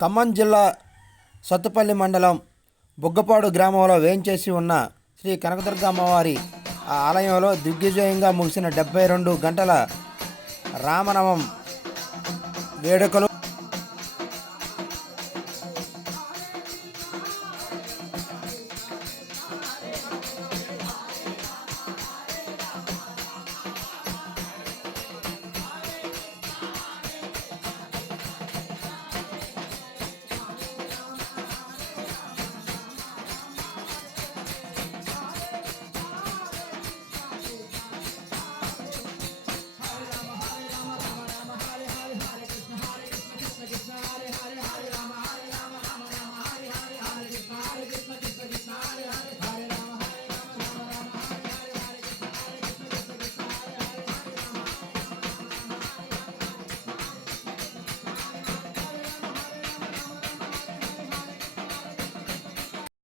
ఖమ్మం జిల్లా సత్తుపల్లి మండలం బుగ్గపాడు గ్రామంలో వేయించేసి ఉన్న శ్రీ కనకదుర్గ అమ్మవారి ఆ ఆలయంలో దిగ్విజయంగా ముగిసిన డెబ్బై రెండు గంటల రామనవం వేడుకలు